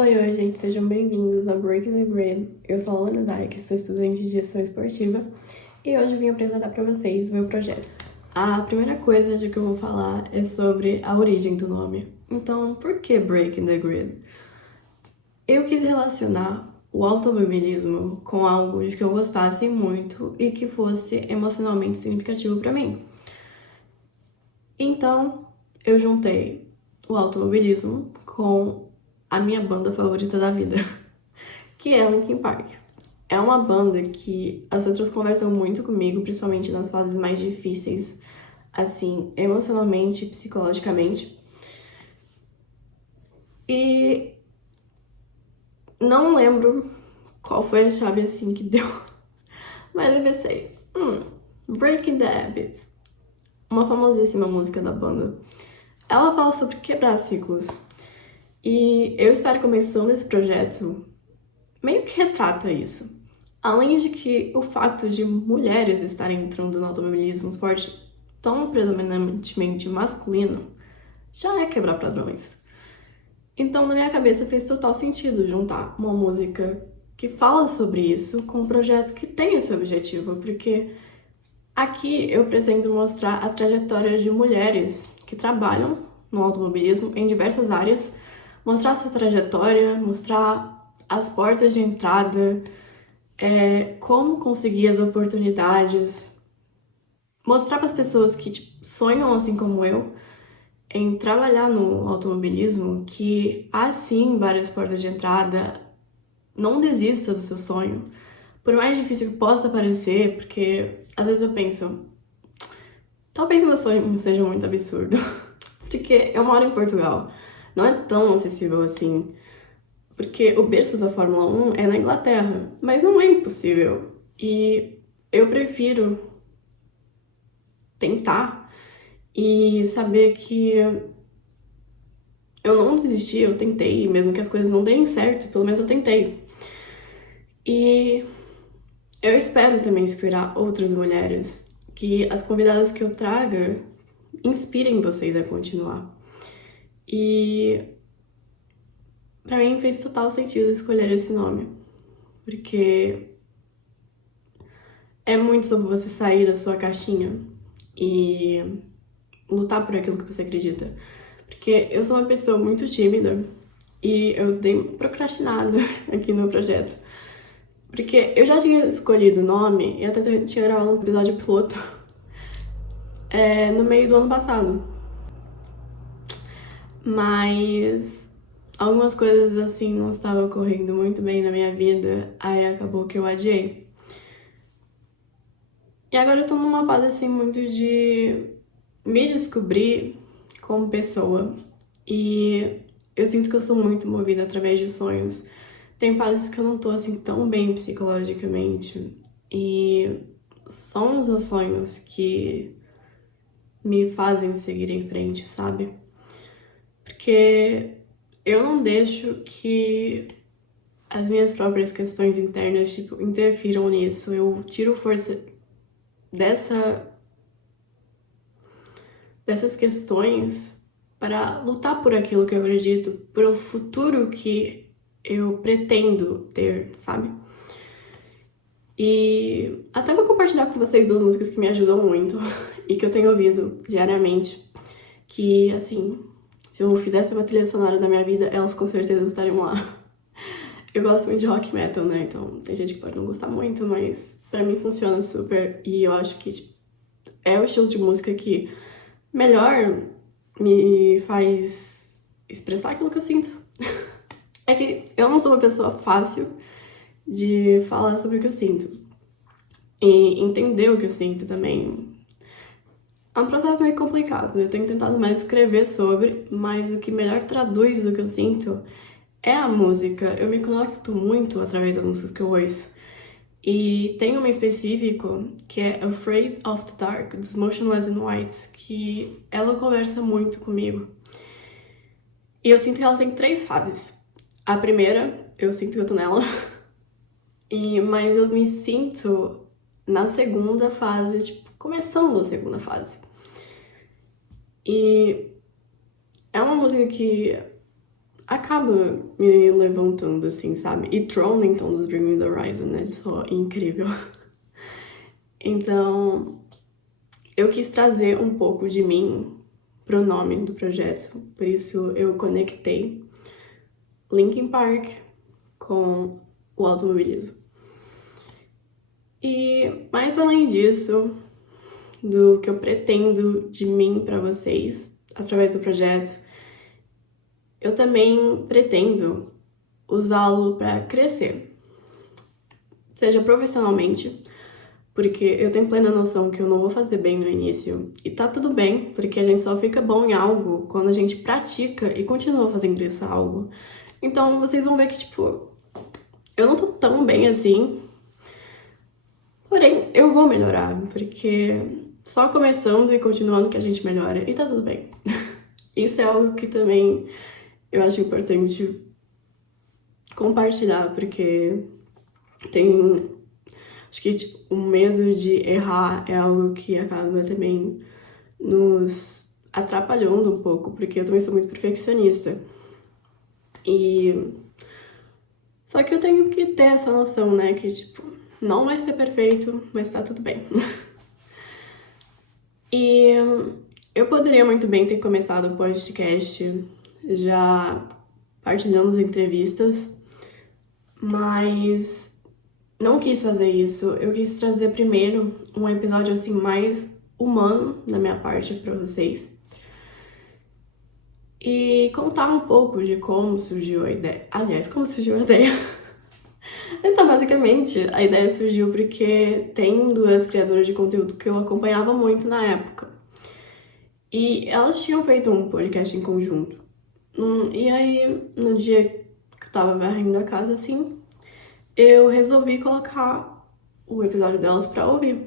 Oi, gente, sejam bem-vindos ao Breaking the Grid. Eu sou a Luana Dyke, sou estudante de gestão esportiva e hoje vim apresentar para vocês o meu projeto. A primeira coisa de que eu vou falar é sobre a origem do nome. Então, por que Breaking the Grid? Eu quis relacionar o automobilismo com algo de que eu gostasse muito e que fosse emocionalmente significativo para mim. Então, eu juntei o automobilismo com a minha banda favorita da vida, que é Linkin Park. É uma banda que as outras conversam muito comigo, principalmente nas fases mais difíceis, assim, emocionalmente, psicologicamente. E não lembro qual foi a chave assim que deu, mas eu pensei, Breaking the Habits, uma famosíssima música da banda. Ela fala sobre quebrar ciclos. E eu estar começando esse projeto meio que retrata isso. Além de que o fato de mulheres estarem entrando no automobilismo, um esporte tão predominantemente masculino, já é quebrar padrões. Então, na minha cabeça, fez total sentido juntar uma música que fala sobre isso com um projeto que tem esse objetivo, porque aqui eu pretendo mostrar a trajetória de mulheres que trabalham no automobilismo em diversas áreas, mostrar sua trajetória, mostrar as portas de entrada, como conseguir as oportunidades, mostrar para as pessoas que sonham assim como eu em trabalhar no automobilismo que há sim várias portas de entrada. Não desista do seu sonho, por mais difícil que possa parecer, porque às vezes eu penso, talvez meu sonho seja muito absurdo, porque eu moro em Portugal, não é tão acessível assim. Porque o berço da Fórmula 1 é na Inglaterra, mas não é impossível. E eu prefiro tentar e saber que eu não desisti, eu tentei, mesmo que as coisas não deem certo, pelo menos eu tentei. E eu espero também inspirar outras mulheres, que as convidadas que eu traga inspirem vocês a continuar. E pra mim fez total sentido escolher esse nome, porque é muito sobre você sair da sua caixinha e lutar por aquilo que você acredita. Porque eu sou uma pessoa muito tímida e eu dei uma procrastinada aqui no projeto. Porque eu já tinha escolhido o nome e até tinha gravado um episódio piloto no meio do ano passado. Mas algumas coisas assim não estavam ocorrendo muito bem na minha vida, aí acabou que eu adiei. E agora eu tô numa fase assim muito de me descobrir como pessoa. E eu sinto que eu sou muito movida através de sonhos. Tem fases que eu não tô assim tão bem psicologicamente. E são os meus sonhos que me fazem seguir em frente, sabe? Porque eu não deixo que as minhas próprias questões internas, tipo, interfiram nisso. Eu tiro força dessas questões para lutar por aquilo que eu acredito, pelo futuro que eu pretendo ter, sabe? E até vou compartilhar com vocês duas músicas que me ajudam muito e que eu tenho ouvido diariamente, que, assim, se eu fizesse uma trilha sonora da minha vida, elas com certeza estariam lá. Eu gosto muito de rock metal, né? Então tem gente que pode não gostar muito, mas pra mim funciona super e eu acho que tipo, é o estilo de música que melhor me faz expressar aquilo que eu sinto. É que eu não sou uma pessoa fácil de falar sobre o que eu sinto. E entender o que eu sinto também é um processo meio complicado. Eu tenho tentado mais escrever sobre, mas o que melhor traduz o que eu sinto é a música. Eu me conecto muito através das músicas que eu ouço. E tem uma em específico que é Afraid of the Dark, dos Motionless in White, que ela conversa muito comigo. E eu sinto que ela tem três fases. A primeira, eu sinto que eu tô nela, mas eu me sinto na segunda fase, tipo, começando a segunda fase. E é uma música que acaba me levantando, assim, sabe? E Tron, então, dos Bring Me The Horizon, né? Ele só é incrível. Então, eu quis trazer um pouco de mim pro nome do projeto. Por isso, eu conectei Linkin Park com o automobilismo. E, mais além disso, do que eu pretendo de mim para vocês, através do projeto, eu também pretendo usá-lo para crescer, seja profissionalmente, porque eu tenho plena noção que eu não vou fazer bem no início, e tá tudo bem, porque a gente só fica bom em algo quando a gente pratica e continua fazendo esse algo. Então vocês vão ver que, tipo, eu não tô tão bem assim, porém eu vou melhorar, porque só começando e continuando que a gente melhora, e tá tudo bem. Isso é algo que também eu acho importante compartilhar, porque tem. Acho que tipo, o medo de errar é algo que acaba também nos atrapalhando um pouco, porque eu também sou muito perfeccionista. E. Só que eu tenho que ter essa noção, né? Que, tipo, não vai ser perfeito, mas tá tudo bem. E eu poderia muito bem ter começado o podcast já partilhando as entrevistas, mas não quis fazer isso. Eu quis trazer primeiro um episódio assim mais humano da minha parte para vocês e contar um pouco de como surgiu a ideia. Aliás, como surgiu a ideia? Então, basicamente, a ideia surgiu porque tem duas criadoras de conteúdo que eu acompanhava muito na época. E elas tinham feito um podcast em conjunto. E aí, no dia que eu tava varrendo a casa, assim, eu resolvi colocar o episódio delas pra ouvir.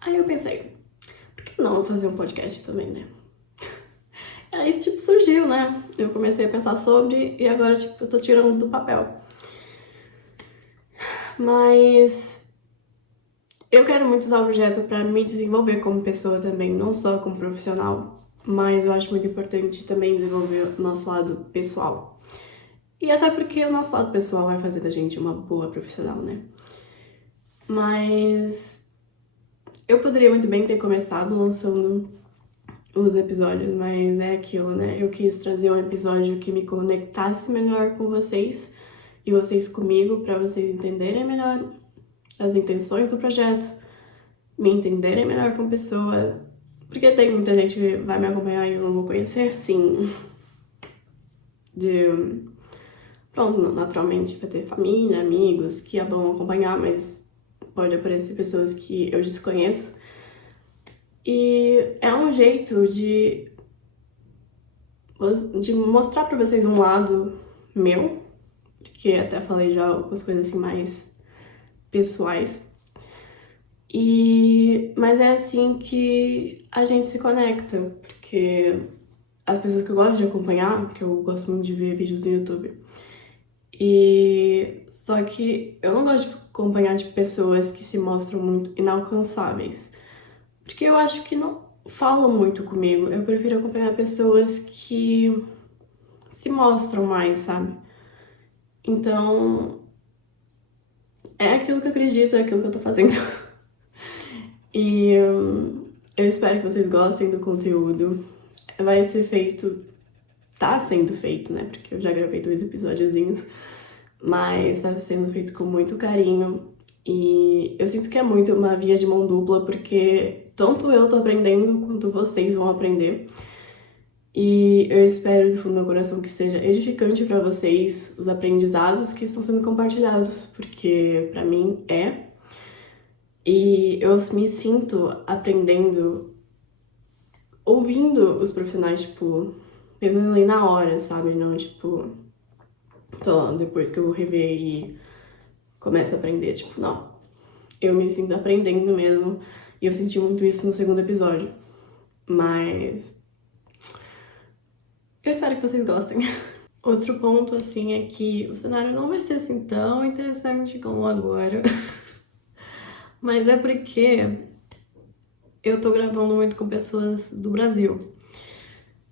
Aí eu pensei, por que não eu fazer um podcast também, né? Aí, tipo, surgiu, né? Eu comecei a pensar sobre e agora, tipo, eu tô tirando do papel. Mas eu quero muito usar o projeto pra me desenvolver como pessoa também, não só como profissional. Mas eu acho muito importante também desenvolver o nosso lado pessoal. E até porque o nosso lado pessoal vai fazer da gente uma boa profissional, né? Mas eu poderia muito bem ter começado lançando os episódios, mas é aquilo, né? Eu quis trazer um episódio que me conectasse melhor com vocês e vocês comigo, para vocês entenderem melhor as intenções do projeto, me entenderem melhor como pessoa, porque tem muita gente que vai me acompanhar e eu não vou conhecer, sim. Pronto, naturalmente vai ter família, amigos que é bom acompanhar, mas pode aparecer pessoas que eu desconheço. E é um jeito de mostrar pra vocês um lado meu, que até falei já algumas coisas assim mais pessoais. Mas é assim que a gente se conecta, porque as pessoas que eu gosto de acompanhar, porque eu gosto muito de ver vídeos no YouTube, e só que eu não gosto de acompanhar de pessoas que se mostram muito inalcançáveis, porque eu acho que não falam muito comigo. Eu prefiro acompanhar pessoas que se mostram mais, sabe? Então, é aquilo que eu acredito, é aquilo que eu tô fazendo. E eu espero que vocês gostem do conteúdo. Vai ser feito, tá sendo feito, né? Porque eu já gravei 2 episódiozinhos, mas tá sendo feito com muito carinho. E eu sinto que é muito uma via de mão dupla, porque tanto eu tô aprendendo quanto vocês vão aprender. E eu espero do fundo do meu coração que seja edificante para vocês os aprendizados que estão sendo compartilhados, porque para mim é. E eu me sinto aprendendo, ouvindo os profissionais, tipo, pegando ali na hora, sabe? Não, tipo, sei lá, depois que eu rever e começo a aprender, tipo, não. Eu me sinto aprendendo mesmo, e eu senti muito isso no segundo episódio. Mas eu espero que vocês gostem. Outro ponto, assim, é que o cenário não vai ser assim tão interessante como agora. Mas é porque eu tô gravando muito com pessoas do Brasil.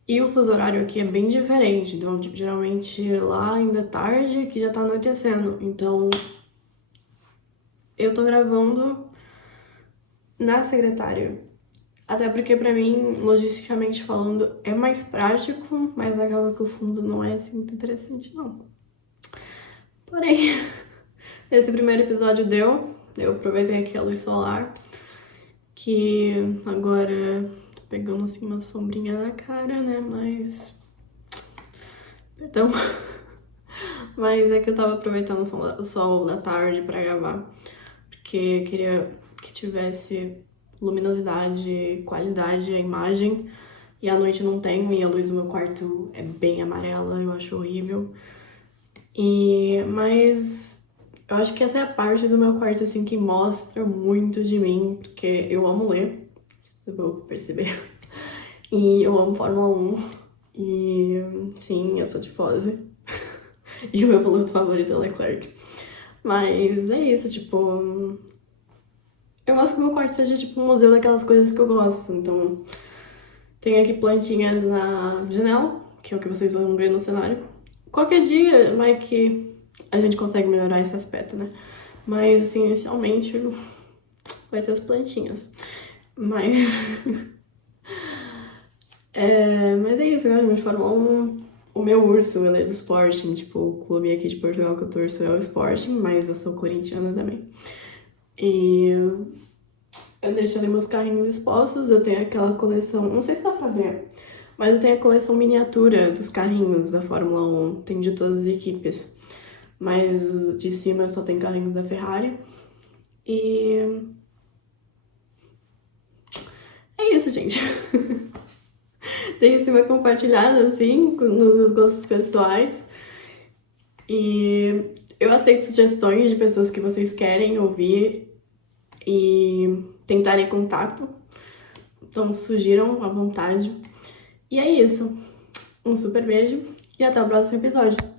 E o fuso horário aqui é bem diferente, então, tipo, geralmente lá ainda é tarde que já tá anoitecendo. Então, eu tô gravando na secretária. Até porque pra mim, logisticamente falando, é mais prático, mas acaba que o fundo não é assim muito interessante, não. Porém, esse primeiro episódio deu. Eu aproveitei aqui a luz solar, que agora tô pegando assim uma sombrinha na cara, né? Mas. Perdão. Mas é que eu tava aproveitando o sol da tarde pra gravar, porque eu queria que tivesse luminosidade, qualidade a imagem, e à noite não tenho, e a luz do meu quarto é bem amarela, eu acho horrível. Mas eu acho que essa é a parte do meu quarto assim que mostra muito de mim, porque eu amo ler, eu vou perceber. E eu amo Fórmula 1. E sim, eu sou tifose. E o meu piloto favorito é Leclerc. Mas é isso, tipo. Eu gosto que o meu quarto seja tipo um museu daquelas coisas que eu gosto. Então, tem aqui plantinhas na janela, que é o que vocês vão ver no cenário. Qualquer dia vai que a gente consegue melhorar esse aspecto, né? Mas, assim, inicialmente vai ser as plantinhas. Mas. Mas é isso, eu gosto de Fórmula 1. O meu urso, ele é do Sporting, tipo, o clube aqui de Portugal que eu torço é o Sporting, mas eu sou corintiana também. E eu deixo ali meus carrinhos expostos, eu tenho aquela coleção, não sei se dá pra ver, mas eu tenho a coleção miniatura dos carrinhos da Fórmula 1, tem de todas as equipes. Mas de cima eu só tenho carrinhos da Ferrari. E é isso, gente. Tenho em cima compartilhado, assim, nos meus gostos pessoais. E eu aceito sugestões de pessoas que vocês querem ouvir e tentarem contato. Então sugiram à vontade. E é isso. Um super beijo e até o próximo episódio.